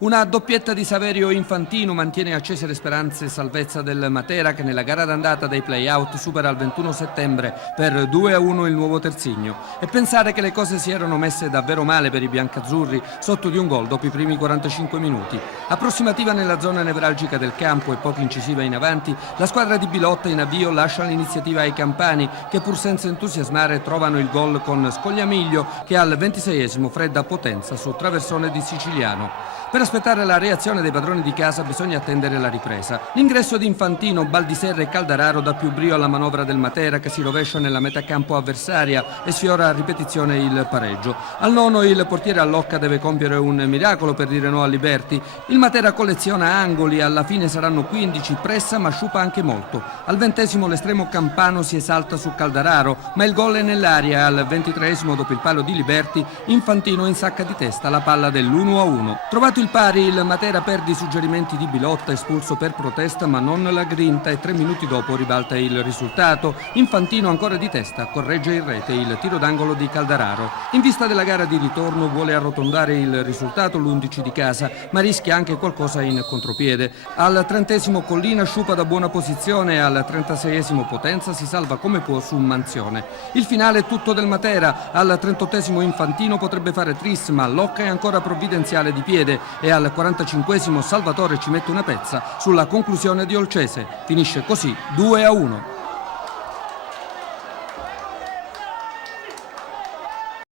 Una doppietta di Saverio Infantino mantiene accese le speranze e salvezza del Matera, che nella gara d'andata dei play-out supera il 21 settembre per 2-1 il Nuovo Terzigno. E pensare che le cose si erano messe davvero male per i biancazzurri sotto di un gol dopo i primi 45 minuti. Approssimativa nella zona nevralgica del campo e poco incisiva in avanti, la squadra di Bilotta in avvio lascia l'iniziativa ai campani, che pur senza entusiasmare trovano il gol con Scogliamiglio, che al 26esimo fredda potenza su traversone di Siciliano. Per aspettare la reazione dei padroni di casa bisogna attendere la ripresa. L'ingresso di Infantino, Baldiserra e Caldararo dà più brio alla manovra del Matera, che si rovescia nella metacampo avversaria e sfiora a ripetizione il pareggio. Al nono il portiere Allocca deve compiere un miracolo per dire no a Liberti. Il Matera colleziona angoli, alla fine saranno 15, pressa ma sciupa anche molto. Al 20esimo l'estremo campano si esalta su Caldararo, ma il gol è nell'aria. Al 23esimo, dopo il palo di Liberti, Infantino insacca di testa la palla dell'1-1. Trovato il pari, il Matera perde i suggerimenti di Bilotta, espulso per protesta ma non la grinta, e 3 minuti dopo ribalta il risultato. Infantino ancora di testa corregge in rete il tiro d'angolo di Caldararo. In vista della gara di ritorno vuole arrotondare il risultato l'11 di casa, ma rischia anche qualcosa in contropiede. Al 30esimo Collina sciupa da buona posizione e al 36esimo Potenza si salva come può su un manzione. Il finale è tutto del Matera. Al 38esimo Infantino potrebbe fare tris, ma Locca è ancora provvidenziale di piede, e al 45esimo Salvatore ci mette una pezza sulla conclusione di Olcese. Finisce così 2-1.